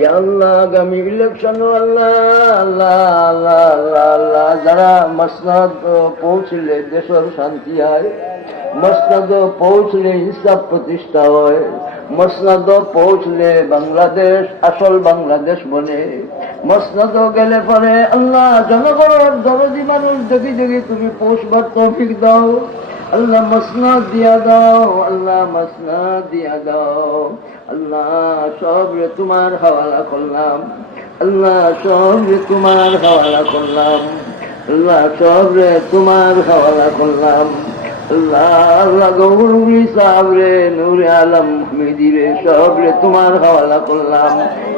ইয়া আল্লাহ আগামী ইলেকশন আল্লাহ আল্লাহ আল্লাহ আল্লাহ আল্লাহ যারা মসনদ পৌঁছলে দেশের শান্তি হয়, মসনদ পৌঁছলে ইনসাফ প্রতিষ্ঠা হয়, মসনদ পৌঁছলে বাংলাদেশ আসল বাংলাদেশ বনে। মসনদ গেলে পরে আল্লাহ জনগণের দরদি মানুষ দেখি দেখি তুমি পৌঁছবার তৌফিক দাও। আল্লাহ মসনদ দিয়া দাও, আল্লাহ মসনদ দিয়া দাও। আল্লাহ সব রে তোমার হাওয়ালা করলাম, আল্লাহ সব রে তোমার হাওয়ালা করলাম, আল্লাহ সব রে তোমার হাওয়ালা করলাম। আল্লাহ আল্লাহ গৌরী সাহেব রে, নূরে আলম মেদি রে, সব রে তোমার হাওয়ালা করলাম।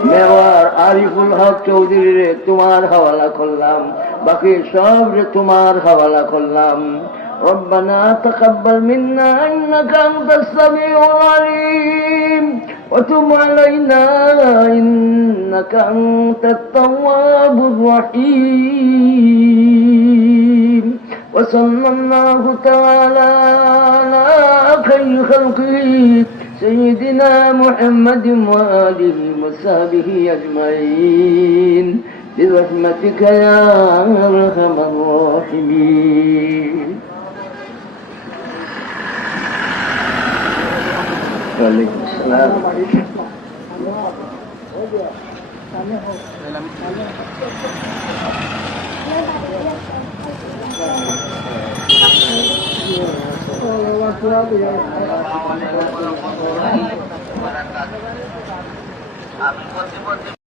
মেওয়ার আরিফুল হক চৌধুরী রে তোমার হাওয়ালা করলাম, বাকি সব রে তোমার হাওয়ালা করলাম। ربنا تقبل منا إنك أنت السميع العليم وتب علينا إنك أنت التواب الرحيم وصلى الله تعالى على خير خلقه سيدنا محمد وآله وصحبه أجمعين برحمتك يا أرحم الراحمين. وعليكم السلام.